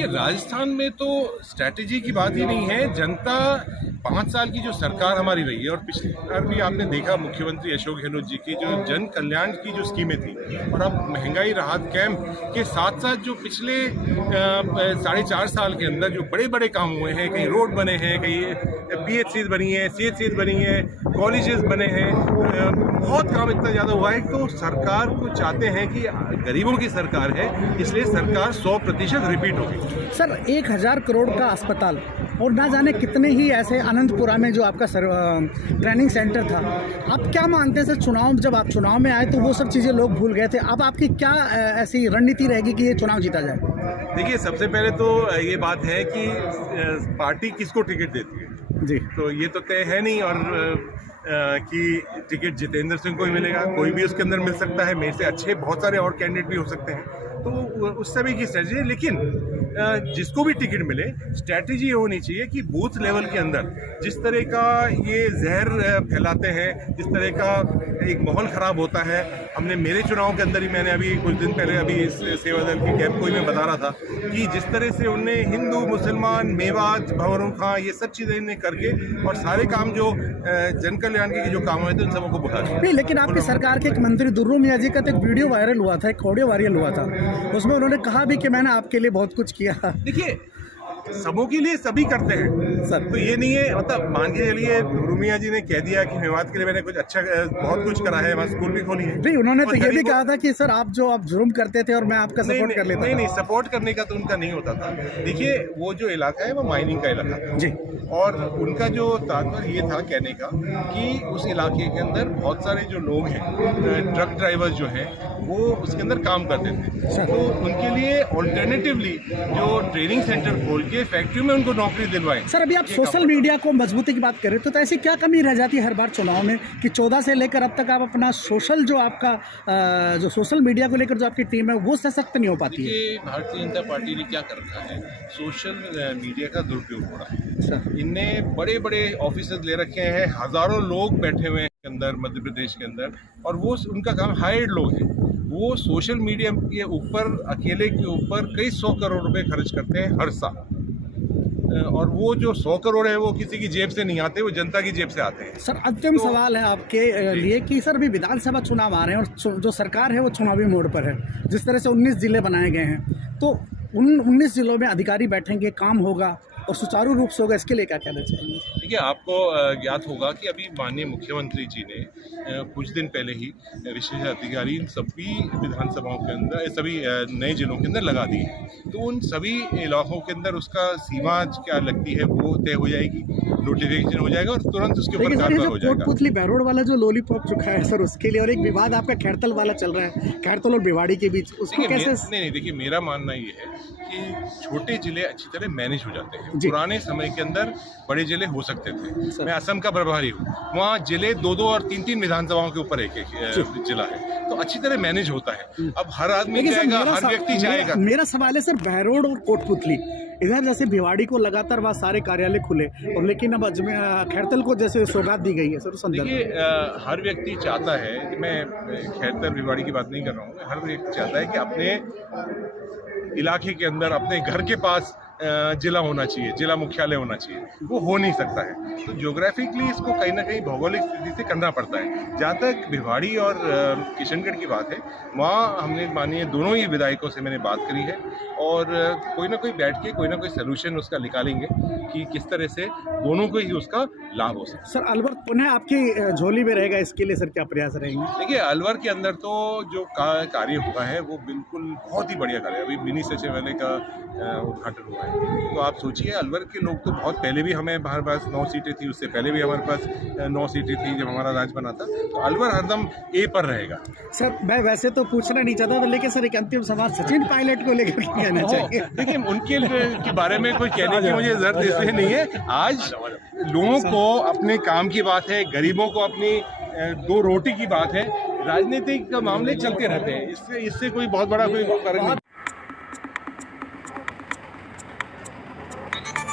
देखिए, राजस्थान में तो स्ट्रैटेजी की बात ही नहीं है। जनता 5 साल की जो सरकार हमारी रही है, और पिछली बार भी आपने देखा मुख्यमंत्री अशोक गहलोत जी की जो जन कल्याण की जो स्कीमें थी, और अब महंगाई राहत कैंप के साथ साथ जो पिछले 4.5 साल के अंदर जो बड़े बड़े काम हुए हैं, कहीं रोड बने हैं, कहीं PHCs बनी है, CHCs बनी है, कॉलेजेस बने हैं, बहुत काम इतना ज़्यादा हुआ है। तो सरकार को चाहते हैं कि गरीबों की सरकार है, इसलिए सरकार 100% रिपीट होगी। सर 1000 करोड़ का अस्पताल और ना जाने कितने ही ऐसे अनंतपुरा में जो आपका ट्रेनिंग सेंटर था, आप क्या मानते हैं सर? जब आप चुनाव में आए तो वो सब चीज़ें लोग भूल गए थे, अब आपकी क्या ऐसी रणनीति रहेगी कि ये चुनाव जीता जाए? देखिए, सबसे पहले तो ये बात है कि पार्टी किसको टिकट देती है जी, तो ये तो तय है नहीं, और कि टिकट जितेंद्र सिंह को ही मिलेगा, कोई भी उसके अंदर मिल सकता है, मेरे से अच्छे बहुत सारे और कैंडिडेट भी हो सकते हैं। तो उस समय की स्ट्रेटजी है, लेकिन जिसको भी टिकट मिले स्ट्रैटेजी ये होनी चाहिए कि बूथ लेवल के अंदर जिस तरह का ये जहर फैलाते हैं, जिस तरह का एक माहौल ख़राब होता है। हमने मेरे चुनाव के अंदर ही, मैंने अभी कुछ दिन पहले अभी इस सेवा दल के कैंप को ही मैं बता रहा था कि जिस तरह से उनने हिंदू मुसलमान मेवात भंवरों खां ये सब चीज़ें इन्हें करके और सारे काम जो जन कल्याण के जो काम हुए थे उन सबों को बुला दिया। नहीं, लेकिन आपकी सरकार के एक मंत्री दुर्रू मियाँ जी का तो एक वीडियो वायरल हुआ था, एक ऑडियो वायरल हुआ था, उसमें उन्होंने कहा भी कि मैंने आपके लिए बहुत कुछ किया। देखिए, सबों के लिए सभी करते हैं सर, तो ये नहीं है, मतलब मान के चलिए दुर्मिया जी ने कह दिया कि मेवात के लिए मैंने कुछ अच्छा बहुत कुछ करा है, वहाँ स्कूल भी खोली है। नहीं, उन्होंने तो ये भी कहा था कि सर आप जुर्म करते थे और मैं आपका सपोर्ट कर लेता। नहीं, सपोर्ट करने का तो उनका नहीं होता था। देखिए, वो जो इलाका है वो माइनिंग का इलाका था जी, और उनका जो तात्पर्य ये था कहने का कि उस इलाके के अंदर बहुत सारे जो लोग हैं, ट्रक ड्राइवर्स जो हैं, वो उसके अंदर काम करते थे, तो उनके लिए ऑल्टरनेटिवली जो ट्रेनिंग सेंटर खोल के फैक्ट्री में उनको नौकरी दिलवाएं। सर अभी आप सोशल मीडिया को मजबूती की बात कर रहे हो, तो ऐसी क्या कमी रह जाती है हर बार चुनाव में कि 14 से लेकर अब तक आप अपना सोशल जो आपका जो सोशल मीडिया को लेकर जो आपकी टीम है वो सशक्त नहीं हो पाती है? भारतीय जनता पार्टी ने क्या कर रखा है, सोशल मीडिया का दुरुपयोग हो रहा है। इनने बड़े बड़े ऑफिसर्स ले रखे हैं, हजारों लोग बैठे हुए हैं अंदर मध्य प्रदेश के अंदर, और वो उनका काम हायर्ड लोग हैं। वो सोशल मीडिया के ऊपर अकेले के ऊपर कई 100 करोड़ रुपए खर्च करते हैं हर साल, और वो जो 100 करोड़ है वो किसी की जेब से नहीं आते, वो जनता की जेब से आते हैं। सर अंतिम सवाल है आपके लिए कि सर अभी विधानसभा चुनाव आ रहे हैं और जो सरकार है वो चुनावी मोड पर है। जिस तरह से 19 जिले बनाए गए हैं, तो उन 19 जिलों में अधिकारी बैठेंगे, काम होगा और सुचारू रूप से होगा, इसके लिए क्या कहना चाहेंगे? देखिए, आपको ज्ञात होगा कि अभी माननीय मुख्यमंत्री जी ने कुछ दिन पहले ही विशेष अधिकारी सभी विधानसभाओं के अंदर, सभी नए जिलों के अंदर लगा दिए हैं। तो उन सभी इलाकों के अंदर उसका सीमा क्या लगती है वो तय हो जाएगी, नोटिफिकेशन हो जाएगा और तुरंत उसके ऊपर कार्रवाई हो जाएगा। कोटपुतली बहरोड वाला जो लॉलीपॉप जो खाया है सर, उसके लिए, और एक विवाद आपका खैरतल वाला चल रहा है, खैरतल और भिवाड़ी के बीच, उसको कैसे? नहीं, देखिए, मेरा मानना ये है कि छोटे जिले अच्छी तरह मैनेज हो जाते हैं। पुराने समय के अंदर बड़े जिले हो सकते थे। मैं असम का प्रभारी हूँ, वहाँ जिले 2-2 और 3-3 विधानसभाओं के ऊपर एक जिला है, तो अच्छी तरह मैनेज होता है। अब हर आदमी जाएगा, हर व्यक्ति जाएगा। मेरा सवाल है सर, बहरोड और कोटपुतली इधर जैसे भिवाड़ी को लगातार वहाँ सारे कार्यालय खुले, और लेकिन अब खैरतल को जैसे सौगात दी गई है सर, संदर्भ। देखिए, हर व्यक्ति चाहता है, मैं खैरतल भिवाड़ी की बात नहीं कर रहा हूँ, हर व्यक्ति चाहता है कि अपने इलाके के अंदर, अपने घर के पास जिला होना चाहिए, जिला मुख्यालय होना चाहिए। वो हो नहीं सकता है, तो ज्योग्राफिकली इसको कहीं ना कहीं भौगोलिक स्थिति से करना पड़ता है। जहाँ तक भिवाड़ी और किशनगढ़ की बात है, वहाँ हमने मानिए दोनों ही विधायकों से मैंने बात करी है, और कोई ना कोई बैठ के कोई ना कोई सलूशन उसका निकालेंगे कि किस तरह से दोनों को ही उसका लाभ हो सके। सर अलवर पुनः आपकी झोली में रहेगा, इसके लिए सर क्या प्रयास रहेंगे? देखिए, अलवर के अंदर तो जो कार्य हुआ है वो बिल्कुल बहुत ही बढ़िया कार्य है। अभी मिनी सचिवालय का उद्घाटन हुआ है, तो आप सोचिए, अलवर के लोग तो बहुत पहले भी, हमें हमारे पास 9 सीटें थी, उससे पहले भी हमारे पास 9 सीटें थी जब हमारा राज्य बना था, तो अलवर हरदम ए पर रहेगा। सर मैं वैसे तो पूछना नहीं चाहता था, लेकिन सर एक अंतिम सवाल सचिन पायलट को लेकर कहना चाहिए। देखिए, उनके के बारे में कोई कहने की मुझे जरूरत इसलिए नहीं है। आज लोगों को अपने काम की बात है, गरीबों को अपनी 2 रोटी की बात है, राजनीतिक मामले चलते रहते हैं, इससे कोई बहुत बड़ा कोई फर्क नहीं।